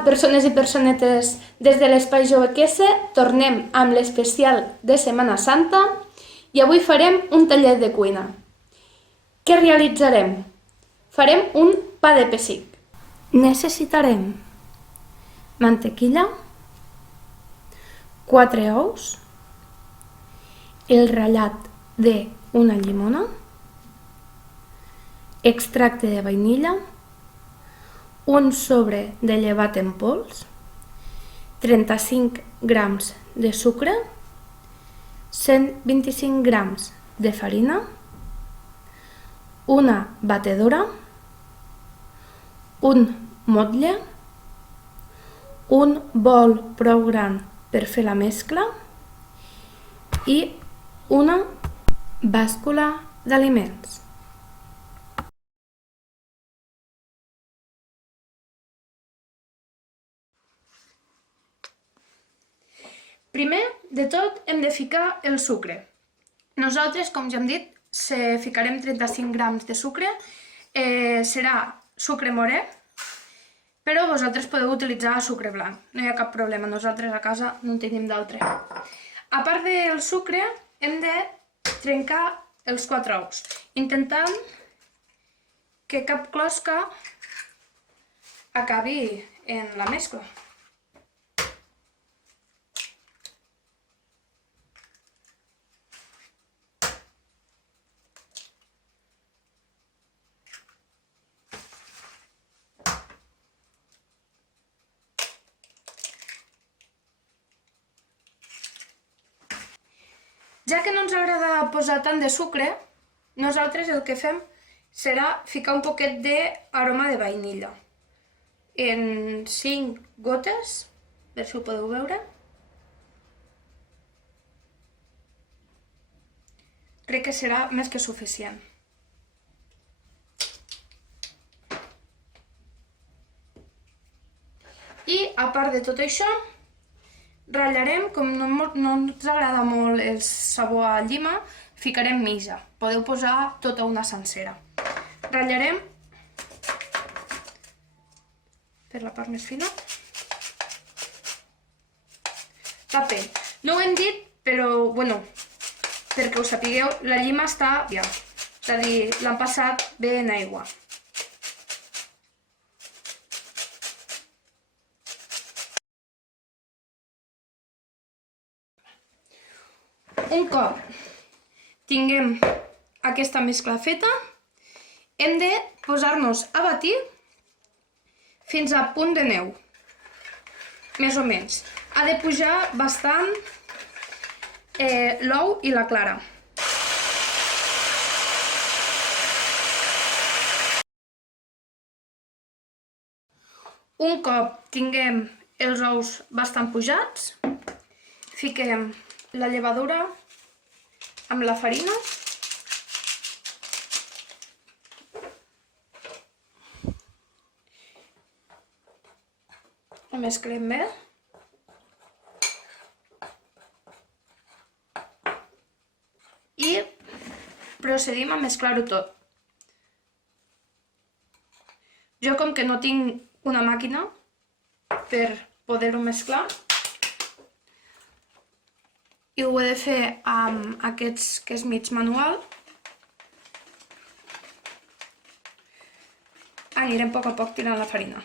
Hola, persones i personetes, des de l'Espai Jove QS tornem amb l'especial de Setmana Santa i avui farem un taller de cuina. Què realitzarem? Farem un pa de pessic. Necessitarem mantequilla, 4 ous, el ratllat d'una llimona, extracte de vainilla, un sobre de llevat en pols, 35 grams de sucre, 125 grams de farina, una batedora, un motlle, un bol prou gran per fer la mescla i una bàscula d'aliments. Primer de tot hem de ficar el sucre. Nosaltres, com ja hem dit, ficarem 35 grams de sucre. Serà sucre morè, però vosaltres podeu utilitzar sucre blanc. No hi ha cap problema, nosaltres a casa no en tenim d'altre. A part del sucre, hem de trencar els 4 ous, intentant que cap closca acabi en la mescla. Ja que no ens agrada posar tant de sucre, nosaltres el que fem serà ficar un poquet d'aroma de vainilla. En 5 gotes, a veure si ho podeu veure. Crec que serà més que suficient. I a part de tot això, ratllarem, com no ens agrada molt el sabor a llima, ficarem mitja. Podeu posar tota una sencera. Ratllarem per la part més fina la pell. No ho hem dit, però, bueno, perquè ho sapigueu, la llima està ja. És a dir, l'han passat bé en aigua. Un cop tinguem aquesta mescla feta, hem de posar-nos a batir fins a punt de neu, més o menys. Ha de pujar bastant l'ou i la clara. Un cop tinguem els ous bastant pujats, fiquem la llevadura amb la farina la mesclem bé i procedim a mesclar-ho tot. Jo, com que no tinc una màquina per poder-ho mesclar, i ho he de fer amb aquests que és mig manual, anirem a poc tirant la farina.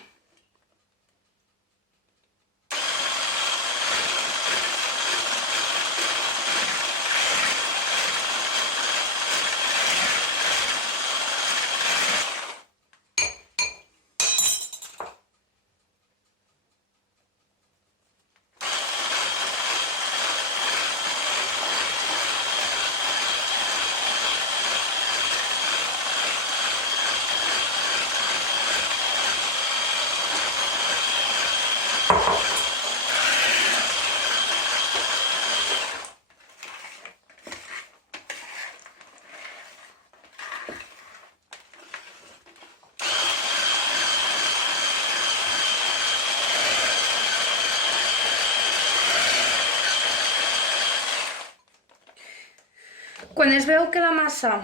Quan es veu que la massa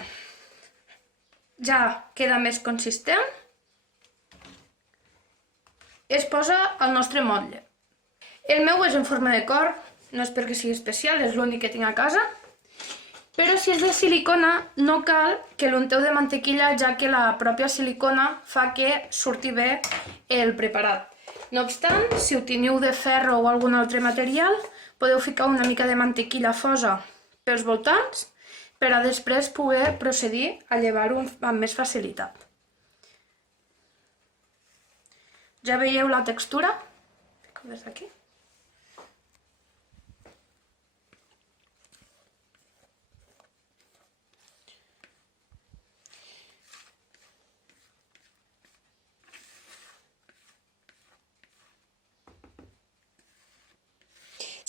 ja queda més consistent, es posa al nostre motlle. El meu és en forma de cor, no és perquè sigui especial, és l'únic que tinc a casa. Però si és de silicona no cal que l'unteu de mantequilla, ja que la pròpia silicona fa que surti bé el preparat. No obstant, si ho teniu de ferro o algun altre material, podeu ficar una mica de mantequilla fosa pels voltants per a després poder procedir a llevar-ho amb més facilitat. Ja veieu la textura? Fico des d'aquí.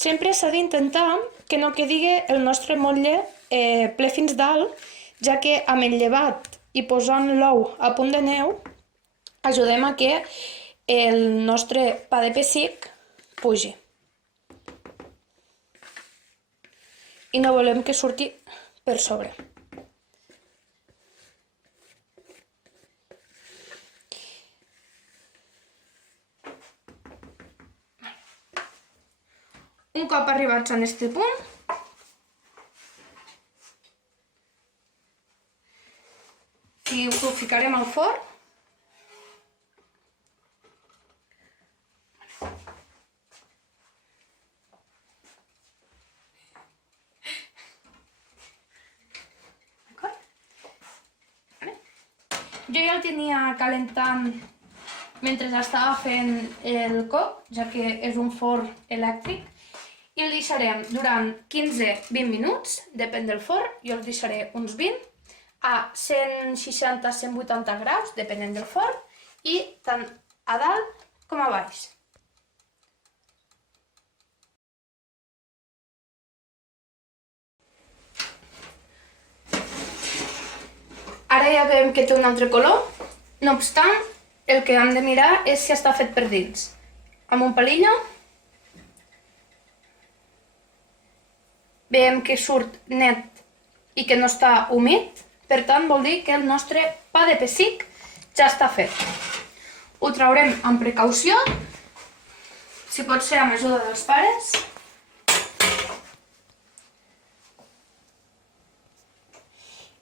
Sempre s'ha d'intentar que no quedi el nostre motlle ple fins dalt, ja que amb el llevat i posant l'ou a punt de neu ajudem a que el nostre pa de pessic pugi. I no volem que surti per sobre. Un cop arribats a aquest punt, ho ficarem al forn. Jo ja el tenia calentant mentre estava fent el coc, ja que és un forn elèctric, i el deixarem durant 15-20 minuts, depèn del forn, jo el deixaré uns 20, a 160-180 graus, depenent del forn, i tant a dalt com a baix. Ara ja veiem que té un altre color, no obstant, el que hem de mirar és si està fet per dins. Amb un palillo veiem que surt net i que no està humit, per tant vol dir que el nostre pa de pessic ja està fet. Ho traurem amb precaució, si pot ser amb ajuda dels pares.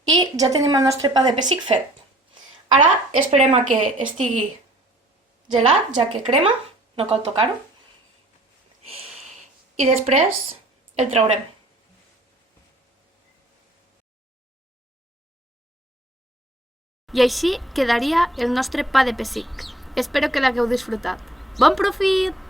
I ja tenim el nostre pa de pessic fet. Ara esperem a que estigui gelat, ja que crema, no cal tocar-ho. I després el traurem. I així quedaria el nostre pa de pessic. Espero que l'hagueu disfrutat. Bon profit!